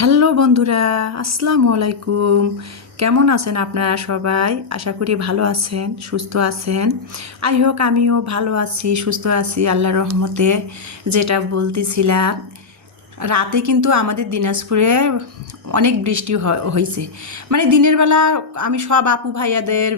Hello বন্ধুরা, আসসালামু আলাইকুম। কেমন আছেন আপনারা সবাই? আশা করি ভালো আছেন, সুস্থ আছেন। আই হোক আমিও ভালো আছি, সুস্থ আছি আল্লাহ রহমতে, যেটা বলতেছিলাম। রাতে কিন্তু আমাদের দিনাজপুরে অনেক বৃষ্টি হয়- হয়েছে মানে দিনের বেলা আমি সব আপু ভাইয়াদের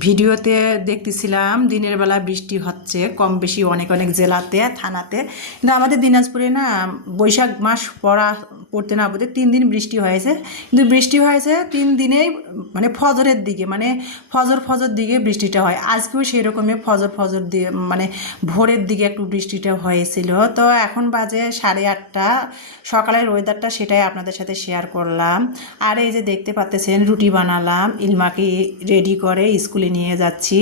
ভিডিওতে দেখতেছিলাম, দিনের বেলা বৃষ্টি হচ্ছে, কম বেশি অনেক অনেক জেলাতে, থানাতে। কিন্তু আমাদের দিনাজপুরে না, বৈশাখ মাস পড়া, পড়তে না পড়তে তিন দিন বৃষ্টি হয়েছে। কিন্তু বৃষ্টি হয়েছে তিন দিনেই মানে ফজরের দিকে মানে ফজর ফজর দিকে বৃষ্টিটা হয়। আজকেও সেই রকমই ফজর ফজর দিয়ে মানে ভোরের দিকে একটু বৃষ্টিটা হয়েছিল। তো এখন বাজে সাড়ে আটটা, সকালের ওয়েদারটা সেটাই আপনাদের সাথে শেয়ার করলাম। আর এই যে দেখতে পাচ্তেছেন, রুটি বানালাম, ইলমাকে রেডি করে স্কুলে নিয়ে যাচ্ছি।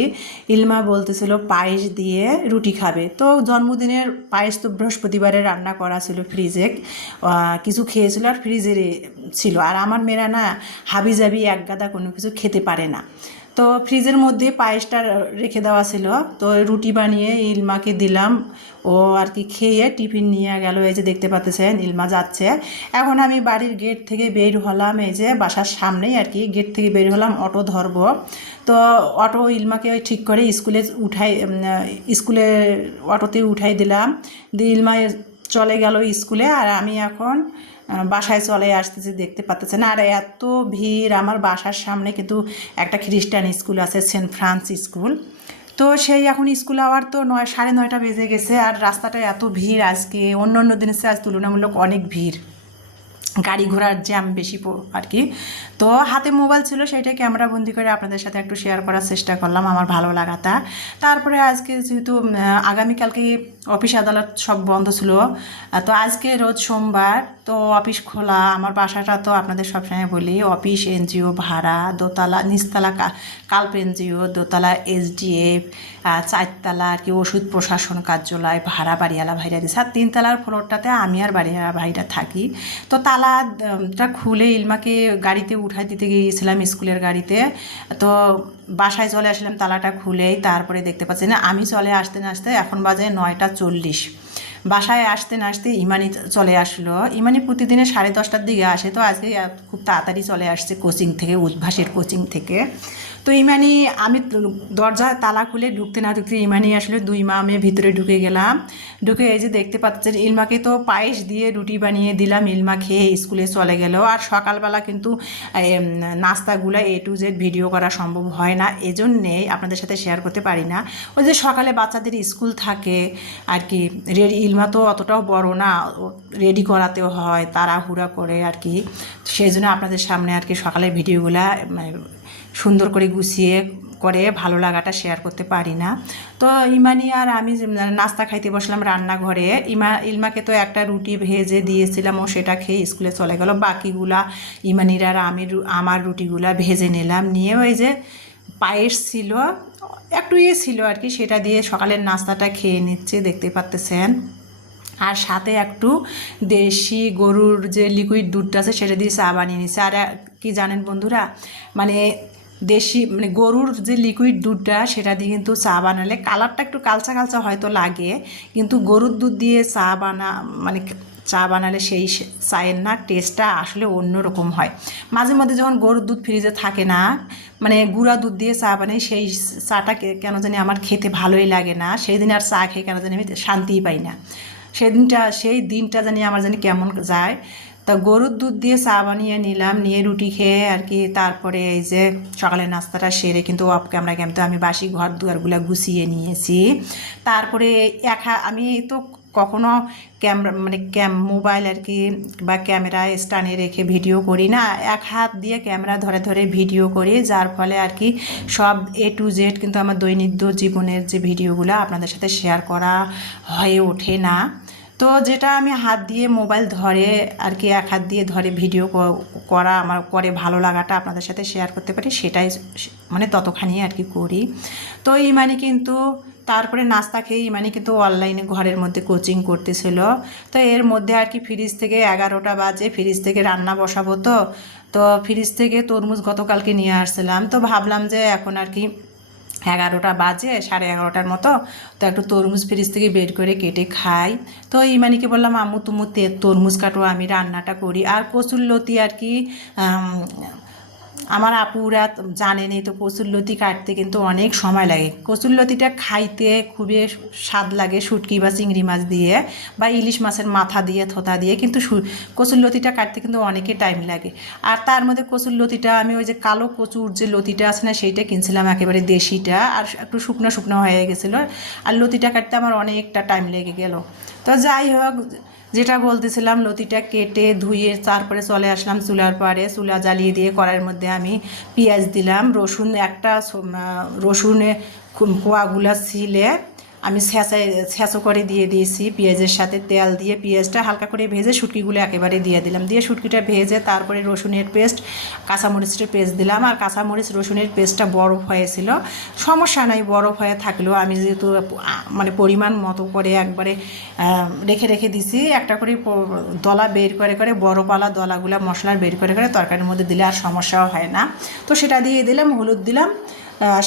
ইলমা বলতেছিল পায়েস দিয়ে রুটি খাবে। তো জন্মদিনের পায়েস তো বৃহস্পতিবারে রান্না করা ছিল ফ্রিজে কিছু খেয়েছিল আর ফ্রিজে ছিল। আর আমার মেয়েরা না হাবি জাবি এক গাদা কোনো কিছু খেতে পারে না। তো ফ্রিজের মধ্যে পায়েসটা রেখে দেওয়া ছিল। তো রুটি বানিয়ে ইলমাকে দিলাম। ও আর কি খেয়ে টিফিন নিয়ে গেল। এই যে দেখতে পাচ্ছেন, ইলমা যাচ্ছে। এখন আমি বাড়ির গেট থেকে বের হলাম। এই যে বাসার সামনেই আর কি গেট থেকে বের হলাম, অটো ধরবো। তো অটো ইলমাকে ঠিক করে স্কুলে উঠাই স্কুলে অটোতে উঠাই দিলাম। দিয়ে ইলমা চলে গেল স্কুলে। আর আমি এখন বাসায় চলে আসতেছি, দেখতে পাচ্ছেন আর এত ভিড় আমার বাসার সামনে কিন্তু একটা খ্রিস্টান স্কুল আছে, সেন্ট ফ্রান্স স্কুল। তো সেই এখন স্কুল আওয়ার তো নয়, সাড়ে নয়টা বেজে গেছে আর রাস্তাটা এত ভিড় আজকে। অন্য অন্য দিনের চেয়ে আজ তুলনামূলক অনেক ভিড়। গাড়ি ঘোড়ার জ্যাম বেশি আর কি। তো হাতে মোবাইল ছিল সেটা ক্যামেরা বন্দি করে আপনাদের সাথে একটু শেয়ার করার চেষ্টা করলাম আমার ভালো লাগাটা। তারপরে আজকে যেহেতু আগামীকালকে অফিস আদালত সব বন্ধ ছিল। তো আজকে রোজ সোমবার, তো অফিস খোলা, আমার বাসাটা তো আপনাদের সবসময় বলি, অফিস, এনজিও, ভাড়া, দোতলা, নিচতলা কাল্প এনজিও, দোতলা, এসডিএফ চারতলা, আর কি ওষুধ প্রশাসন কার্যালয়, ভাড়া বাড়িওয়ালা ভাইরা দিচ্ছে আর তিনতলার ফ্লোরটাতে আমি আর বাড়িওয়ালা ভাইরা থাকি। তো তালাটা খুলে ইলমাকে গাড়িতে উঠাই দিতে গিয়েছিলাম স্কুলের গাড়িতে। তো বাসায় চলে আসলাম, তালাটা খুলেই তারপরে দেখতে পাচ্ছি না। আমি চলে আসতে না আসতে এখন বাজে নয়টা চল্লিশ। বাসায় আসতে না আসতে ইমানি চলে আসলো। ইমানি প্রতিদিনে সাড়ে দশটার দিকে আসে, তো আজকে খুব তাড়াতাড়ি চলে আসছে কোচিং থেকে, উদ্ভাসের কোচিং থেকে। তো ইমানি, আমি দরজা তালা খুলে ঢুকতে না ঢুকতে ইমানি আসলে দুই মা আমি ভিতরে ঢুকে গেলাম। ঢুকে এই যে দেখতে পাচ্ছেন, ইলমাকে তো পায়েস দিয়ে রুটি বানিয়ে দিলাম, ইলমা খেয়ে স্কুলে চলে গেল। আর সকালবেলা কিন্তু নাস্তাগুলো এ টু জেড ভিডিও করা সম্ভব হয় না। এজন্যেই আপনাদের সাথে শেয়ার করতে পারি না। ওই যে সকালে বাচ্চাদের স্কুল থাকে, আর কি রেডি ইলমা তো অতটাও বড় না রেডি করাতেও হয়, তাড়াহুড়া করে আর কি। সেই জন্য আপনাদের সামনে আর কি সকালের ভিডিওগুলা সুন্দর করে গুছিয়ে করে ভালো লাগাটা শেয়ার করতে পারি না। তো ইমানি আর আমি নাস্তা খাইতে বসলাম রান্নাঘরে, ইমা, ইলমাকে তো একটা রুটি ভেজে দিয়েছিলাম ও সেটা খেয়ে স্কুলে চলে গেল। বাকিগুলা ইমানির আর আমি আমার রুটিগুলা ভেজে নিলাম। নিয়ে ওই যে পায়েস ছিল, একটু ইয়ে ছিল আর কি, সেটা দিয়ে সকালের নাস্তাটা খেয়ে নিচ্ছে, দেখতে পাচ্তেছেন আর সাথে একটু দেশি গরুর যে লিকুইড দুধটা আছে, সেটা দিয়ে চা বানিয়ে নিচ্ছে। আর কি জানেন বন্ধুরা মানে দেশি মানে গরুর যে লিকুইড দুধটা, সেটা দিয়ে কিন্তু চা বানালে কালারটা একটু কালচা কালচা হয়তো লাগে, কিন্তু গরুর দুধ দিয়ে চা বানা মানে চা বানালে সেই চায়ের না টেস্টটা আসলে অন্যরকম হয়। মাঝে মধ্যে যখন গরুর দুধ ফ্রিজে থাকে না মানে গুঁড়া দুধ দিয়ে চা বানাই, সেই চাটা কেন জানি আমার খেতে ভালোই লাগে না সেই দিন আর চা খেয়ে কেন জানি আমি শান্তিই পাই না। সেদিনটা, সেই দিনটা জানি আমার জানি কেমন যায়। তা গরুর দুধ দিয়ে চা বানিয়ে নিলাম, নিয়ে রুটি খেয়ে আর কি। তারপরে এই যে সকালের নাস্তাটা সেরে কিন্তু অফ ক্যামেরা কিন্তু আমি বাসি ঘর দুয়ারগুলো গুছিয়ে নিয়েছি। তারপরে এক আমি তো কখনো ক্যামেরা মানে ক্যাম মোবাইল আর কি বা ক্যামেরা স্টানে রেখে ভিডিও করি না। এক হাত দিয়ে ক্যামেরা ধরে ধরে ভিডিও করি, যার ফলে আর কি সব এ টু জেড কিন্তু আমার দৈনিক জীবনের যে ভিডিওগুলো আপনাদের সাথে শেয়ার করা হয়ে ওঠে না। তো যেটা আমি হাত দিয়ে মোবাইল ধরে আর কি এক হাত দিয়ে ধরে ভিডিও করা আমার করে ভালো লাগাটা আপনাদের সাথে শেয়ার করতে পারি, সেটাই মানে ততখানি আর কি করি। তো ইমানি কিন্তু তারপরে নাস্তা খেয়ে ইমানি কিন্তু অনলাইনে ঘরের মধ্যে কোচিং করতেছিল। তো এর মধ্যে আর কি ফ্রিজ থেকে এগারোটা বাজে ফ্রিজ থেকে রান্না বসাবো তো তো ফ্রিজ থেকে তরমুজ গতকালকে নিয়ে আসছিলাম। তো ভাবলাম যে এখন আর কি এগারোটা বাজে, সাড়ে এগারোটার মতো। তো একটু তরমুজ ফ্রিজ থেকে বের করে কেটে খাই। তো ইমানিকে বললাম, আম্মু, তুমু তে- তরমুজ কাটো, আমি রান্নাটা করি। আর কচুর লতি আর কি আমার আপুরা জানেনই তো কচুরলতি কাটতে কিন্তু অনেক সময় লাগে। কচুরলতিটা খাইতে খুবই স্বাদ লাগে শুটকি বা চিংড়ি মাছ দিয়ে বা ইলিশ মাছের মাথা দিয়ে থোতা দিয়ে কিন্তু কচুরলতিটা কাটতে কিন্তু অনেকই টাইম লাগে। আর তার মধ্যে কচুরলতিটা আমি ওই যে কালো কচুর যে লতিটা আছে না, সেইটা কিনছিলাম একেবারে দেশিটা আর একটু শুকনো শুকনো হয়ে গেছিল। আর লতিটা কাটতে আমার অনেকটা টাইম লেগে গেল। তো যাই হোক যেটা বলতেছিলাম লতিটা কেটে ধুয়ে তারপরে চলে আসলাম চুলার পাড়ে। চুলা জ্বালিয়ে দিয়ে কড়াইয়ের মধ্যে আমি পেঁয়াজ দিলাম, রসুন, একটা রসুনে কোয়াগুলা ছিলে। আমি ছেঁচাই ছেঁচো করে দিয়ে দিয়েছি, পেঁয়াজের সাথে তেল দিয়ে পেঁয়াজটা হালকা করে ভেজে শুটকিগুলো একেবারে দিয়ে দিলাম। দিয়ে শুটকিটা ভেজে তারপরে রসুনের পেস্ট কাঁচামরিচটা পেস্ট দিলাম। আর কাঁচামরিচ, রসুনের পেস্টটা বরফ হয়েছিল। সমস্যা নাই বরফ হয়ে থাকলেও আমি যেহেতু মানে পরিমাণ মতো করে একবারে রেখে রেখে দিছি। একটা করে দলা বের করে করে বড়পালা দলাগুলো মশলার বের করে করে তরকারির মধ্যে দিলে আর সমস্যাও হয় না। তো সেটা দিয়ে দিলাম, হলুদ দিলাম।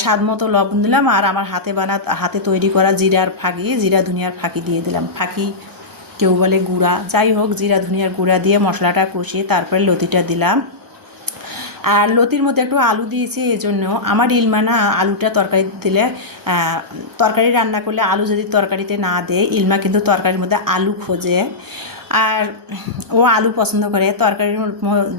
স্বাদ মতো লবণ দিলাম আর আমার হাতে বানা, হাতে তৈরি করা জিরার ফাঁকি, জিরা ধুনিয়ার ফাঁকি দিয়ে দিলাম। ফাঁকি কেউ বলে গুঁড়া। যাই হোক, জিরা ধুনিয়ার গুঁড়া দিয়ে মশলাটা কষিয়ে তারপরে লতিটা দিলাম। আর লতির মধ্যে একটু আলু দিয়েছি এই জন্য আমার ইলমা না আলুটা তরকারি দিলে তরকারি রান্না করলে আলু যদি তরকারিতে না দেয়, ইলমা কিন্তু তরকারির মধ্যে আলু খোঁজে। আর ও আলু পছন্দ করে। তরকারির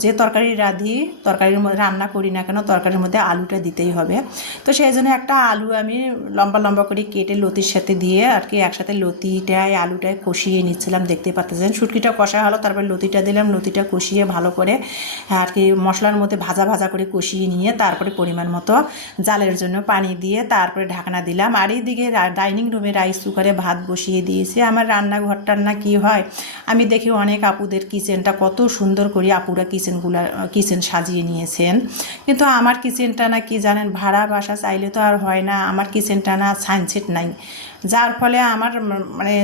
যে তরকারি রাঁধি, তরকারির মধ্যে রান্না করি না কেন, তরকারির মধ্যে আলুটা দিতেই হবে। তো সেই জন্য একটা আলু আমি লম্বা লম্বা করে কেটে লতির সাথে দিয়ে আর কি একসাথে লতিটায়, আলুটায় কষিয়ে নিচ্ছিলাম। দেখতে পাচ্ছেন শুটকিটা কষা হলো, তারপর লতিটা দিলাম, লতিটা কষিয়ে ভালো করে আর কি মশলার মধ্যে ভাজা ভাজা করে কষিয়ে নিয়ে তারপরে পরিমাণ মতো জালের জন্য পানি দিয়ে তারপরে ঢাকনা দিলাম। আর এইদিকে ডাইনিং রুমে রাইস কুকারে ভাত বসিয়ে দিয়েছি। আমার রান্নাঘর টান্না কী হয়, আমি দেখি অনেক আপুদের কিচেনটা কত সুন্দর করে আপুরা কিচেনগুলা কিচেন সাজিয়ে নিয়েছেন। কিন্তু আমার কিচেনটা না কি জানেন, ভাড়া বাসা চাইলে তো আর হয় না, আমার কিচেনটা না সাইনসেট নাই। যার ফলে আমার মানে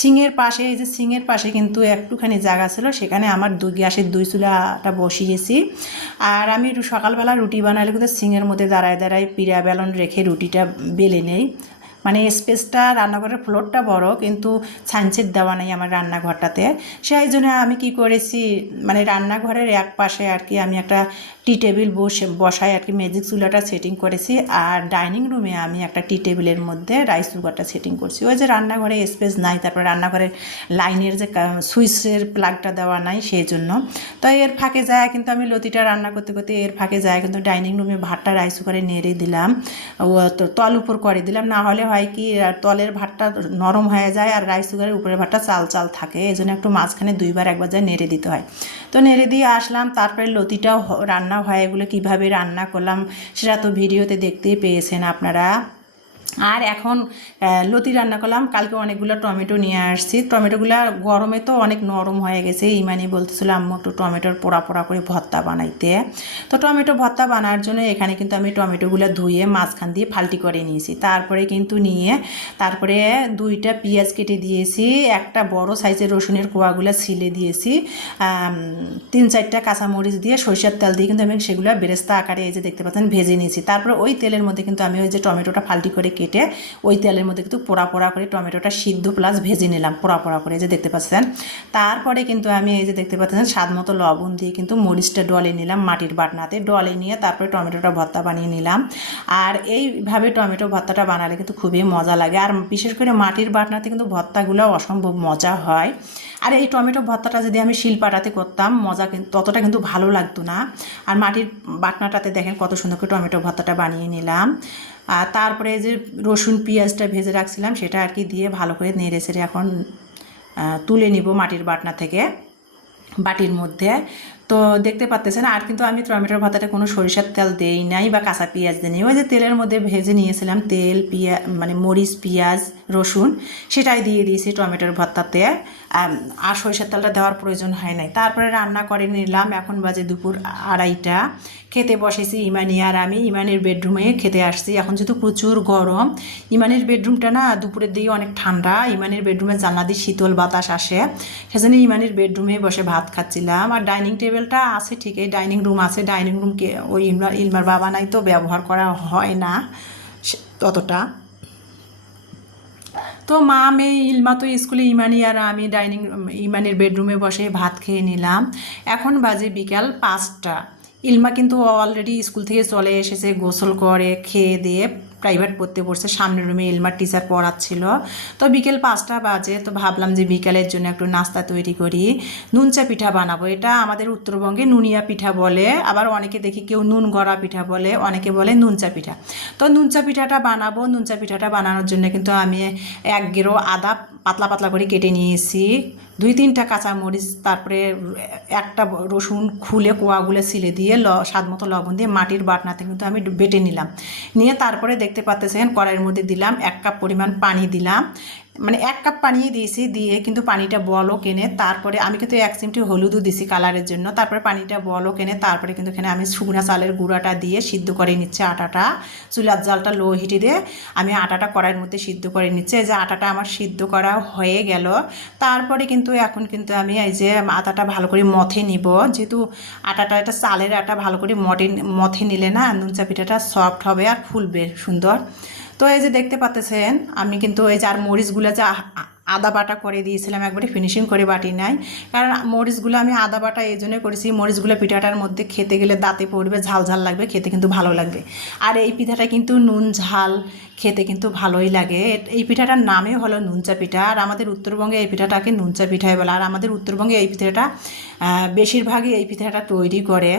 সিংয়ের পাশে, এই যে সিংয়ের পাশে কিন্তু একটুখানি জায়গা ছিল, সেখানে আমার দুই গ্যাসের দুই চুলাটা বসিয়েছি। আর আমি সকালবেলা রুটি বানালে কিন্তু সিংয়ের মধ্যে দাঁড়ায় দাঁড়ায় পিড়া বেলন রেখে রুটিটা বেলে নেই। মানে স্পেসটা রান্নাঘরের ফ্লোরটা বড়, কিন্তু সানসেট দেওয়া নেই আমার রান্নাঘরটাতে। সেই জন্য আমি কি করেছি মানে রান্নাঘরের এক পাশে আর কি আমি একটা টি টেবিল বসে, বসায় আর কি ম্যাজিক চুলাটা সেটিং করেছি, আর ডাইনিং রুমে আমি একটা টি টেবিলের মধ্যে রাইস কুকারটা সেটিং করছি। ওই যে রান্নাঘরে স্পেস নাই, তারপর রান্নাঘরের লাইনের যে সুইচের প্লাগটা দেওয়া নাই, সেই জন্য। তো এর ফাঁকে যায়, কিন্তু আমি লতিটা রান্না করতে করতে এর ফাঁকে যায়, কিন্তু ডাইনিং রুমে ভাতটা রাইস কুকারে নেড়ে দিলাম, ও তল উপর করে দিলাম, না হলে হয় কি তলের ভাতটা নরম হয়ে যায় আর রাইস কুকারের উপরের ভাতটা চাল চাল থাকে, এই জন্য একটু মাঝখানে দুইবার একবার যায় নেড়ে দিতে হয়। তো নেড়ে দিয়ে আসলাম, তারপরে লতিটাও রান্না হয়, এগুলো কীভাবে রান্না করলাম সেটা তো ভিডিওতে দেখতেই পেয়েছেন আপনারা। আর এখন লতি রান্না করলাম। কালকে অনেকগুলো টমেটো নিয়ে আসছি। টমেটোগুলো গরমে তো অনেক নরম হয়ে গেছে। ইমানি বলতেছিল আম্মু একটু টমেটোর পোড়া পোড়া করে ভর্তা বানাইতে। তো টমেটো ভর্তা বানার জন্য এখানে কিন্তু আমি টমেটোগুলো ধুয়ে মাঝখান দিয়ে ফাল্টি করে নিয়েছি। তারপরে কিন্তু নিয়ে তারপরে দুইটা পেঁয়াজ কেটে দিয়েছি, একটা বড় সাইজের রসুনের কোয়াগুলো ছিলে দিয়েছি তিন চারটা কাঁচামরিচ দিয়ে সরিষার তেল দিয়ে কিন্তু আমি সেগুলো বেরেস্তা আকারে এই যে দেখতে পাচ্ছেন ভেজে নিয়েছি। তারপরে ওই তেলের মধ্যে কিন্তু আমি ওই যে টমেটোটা ফাল্টি করে কেটে ওই তেলের মধ্যে কিন্তু পোড়া পোড়া করে টমেটোটা সিদ্ধ প্লাস ভেজে নিলাম, পোড়া পোড়া করে যে দেখতে পাচ্ছেন। তারপরে কিন্তু আমি এই যে দেখতে পাচ্ছেন, স্বাদ মতো লবণ দিয়ে কিন্তু মরিচটা ডলে নিলাম মাটির বাটনাতে, ডলে নিয়ে তারপরে টমেটোটা ভর্তা বানিয়ে নিলাম। আর এইভাবে টমেটো ভর্তাটা বানালে কিন্তু খুবই মজা লাগে। আর বিশেষ করে মাটির বাটনাতে কিন্তু ভর্তাগুলো অসম্ভব মজা হয়। আর এই টমেটো ভর্তাটা যদি আমি শিলপাটাতে করতাম, মজা কিন্তু ততটা কিন্তু ভালো লাগতো না। আর মাটির বাটনাটাতে দেখেন কত সুন্দর করে টমেটো ভর্তাটা বানিয়ে নিলাম। আর তারপরে যে রসুন, পেঁয়াজটা ভেজে রাখছিলাম, সেটা আর কি দিয়ে ভালো করে নেড়ে সেড়ে এখন তুলে নিব মাটির বাটনা থেকে বাটির মধ্যে। তো দেখতে পাচ্তেছেন আর কিন্তু আমি টমেটোর ভাতাতে কোনো সরিষার তেল দেই নাই বা কাঁচা পেঁয়াজ দিই ওই যে তেলের মধ্যে ভেজে নিয়েছিলাম তেল, পিঁয়া মানে মরিচ, পেঁয়াজ, রসুন, সেটাই দিয়ে দিয়েছি টমেটোর ভর্তাতে আর সরিষার তেলটা দেওয়ার প্রয়োজন হয় নাই। তারপরে রান্না করে নিলাম। এখন বাজে দুপুর আড়াইটা। খেতে বসেছি ইমানি আর আমি। ইমানের বেডরুমে খেতে আসছি। এখন যেহেতু প্রচুর গরম, ইমানের বেডরুমটা না দুপুরের দিকে অনেক ঠান্ডা। ইমানের বেডরুমে জানলা দিয়ে শীতল বাতাস আসে। সেজন্য ইমানের বেডরুমে বসে ভাত খাচ্ছিলাম। আর ডাইনিং টেবিলটা আছে ঠিকই ডাইনিং রুম আছে ডাইনিং রুমকে ওই ইলমার ইলমার বাবা নাই তো ব্যবহার করা হয় না ততটা। তো মা, মেয়ে, ইলমা তো স্কুলে ইমানি আর আমি ডাইনিং ইমানির বেডরুমে বসে ভাত খেয়ে নিলাম। এখন বাজে বিকাল পাঁচটা। ইলমা কিন্তু অলরেডি স্কুল থেকে চলে এসেছে, গোসল করে, খেয়ে দিয়ে প্রাইভেট পড়তে পড়ছে। সামনের রুমে এলমার টিচার পড়াচ্ছিল। তো বিকেল পাঁচটা বাজে, তো ভাবলাম যে বিকেলের জন্য একটু নাস্তা তৈরি করি। নুনচা পিঠা বানাবো। এটা আমাদের উত্তরবঙ্গে নুনিয়া পিঠা বলে। আবার অনেকে দেখি কেউ নুন গড়া পিঠা বলে, অনেকে বলে নুনচা পিঠা। তো নুনচা পিঠাটা বানাবো। নুনচা পিঠাটা বানানোর জন্য কিন্তু আমি এক গেরো আদা পাতলা পাতলা করে কেটে নিয়েছি। দুই তিনটা কাঁচামরিচ, তারপরে একটা রসুন খুলে কোয়াগুলো সিলে দিয়ে ল, স্বাদ মতো লবণ দিয়ে মাটির বাটনাতে কিন্তু আমি বেটে নিলাম। নিয়ে তারপরে দেখতে পাচ্তেছেন কড়াইয়ের মধ্যে দিলাম এক কাপ পরিমাণ পানি দিলাম। মানে এক কাপ পানি দিয়েছি, দিয়ে কিন্তু পানিটা বলও কেনে তারপরে আমি কিন্তু এক চিমটি হলুদও দিছি কালারের জন্য। তারপরে পানিটা বলও কেনে তারপরে কিন্তু এখানে আমি শুকনা চালের গুঁড়াটা দিয়ে সিদ্ধ করে নিচ্ছে আটাটা। চুলার জালটা লো হিটে দিয়ে আমি আটাটা কড়াইয়ের মধ্যে সিদ্ধ করে নিচ্ছে। এই যে আটাটা আমার সিদ্ধ করা হয়ে গেল। তারপরে কিন্তু এখন কিন্তু আমি এই যে আটাটা ভালো করে মথে নিব। যেহেতু আটাটা, এটা চালের আটা ভালো করে মটে, মথে নিলে না নুনচা পিঠাটা সফট হবে আর ফুলবে সুন্দর। তো এই যে দেখতে পাচ্ছেন, আমি কিন্তু এই যে আর মরিচগুলো যে আদা বাটা করে দিয়েছিলাম, একবারে ফিনিশিং করে বাটি নাই। কারণ মরিচগুলো আমি আদা বাটা এই জন্য করেছি, মরিচগুলো পিঠাটার মধ্যে খেতে গেলে দাঁতে পড়বে, ঝাল ঝাল লাগবে, খেতে কিন্তু ভালো লাগবে। আর এই পিঠাটা কিন্তু নুন, ঝাল, খেতে কিন্তু ভালোই লাগে। এই পিঠাটার নামে হলো নুনচা পিঠা। আর আমাদের উত্তরবঙ্গে এই পিঠাটাকে নুনচা পিঠাই বলে। আর আমাদের উত্তরবঙ্গে এই পিঠাটা বেশিরভাগই এই পিঠাটা তৈরি করে।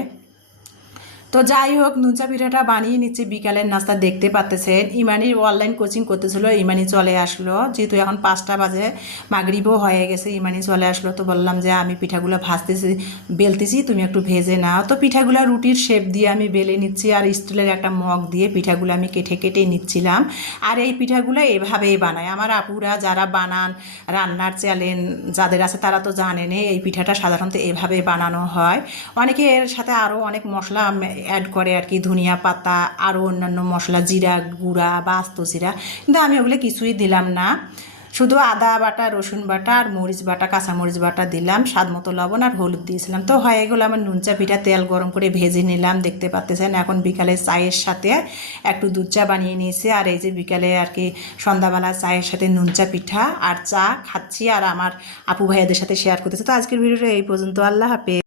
তো যাই হোক নুচা পিঠাটা বানিয়ে নিচ্ছে। বিকালের নাস্তা দেখতে পাচ্তেছেন ইমানির অনলাইন কোচিং করতেছিল, ইমানি চলে আসলো। যেহেতু এখন পাঁচটা বাজে, মাগরিবও হয়ে গেছে, ইমানি চলে আসলো। তো বললাম যে, আমি পিঠাগুলো ভাজতেছি, বেলতেছি, তুমি একটু ভেজে নাও। তো পিঠাগুলো রুটির শেপ দিয়ে আমি বেলে নিচ্ছি আর স্টিলের একটা মগ দিয়ে পিঠাগুলো আমি কেটে কেটে নিচ্ছিলাম। আর এই পিঠাগুলো এভাবেই বানায় আমার আপুরা যারা বানান, রান্নার চ্যালেঞ্জ যাদের আছে, তারা তো জানেনই, এই পিঠাটা সাধারণত এভাবে বানানো হয়। অনেকে এর সাথে আরও অনেক মশলা অ্যাড করে আর কি, ধনিয়া পাতা আরও অন্যান্য মশলা, জিরা গুঁড়া বা আস্ত জিরা। কিন্তু আমি ওগুলো কিছুই দিলাম না। শুধু আদা বাটা, রসুন বাটা আর মরিচ বাটা কাঁচামরিচ বাটা দিলাম, স্বাদ মতো লবণ আর হলুদ দিয়েছিলাম। তো হয়ে গেলো আমার নুনচা পিঠা, তেল গরম করে ভেজে নিলাম, দেখতে পাচ্তেছেন এখন বিকালে চায়ের সাথে একটু দুধ চা বানিয়ে নিয়েছি। আর এই যে বিকালে আর কি সন্ধ্যাবেলা চায়ের সাথে নুনচা পিঠা আর চা খাচ্ছি আর আমার আপু ভাইয়াদের সাথে শেয়ার করতেছি। তো আজকের ভিডিওটা এই পর্যন্ত। আল্লাহ হাফেজ।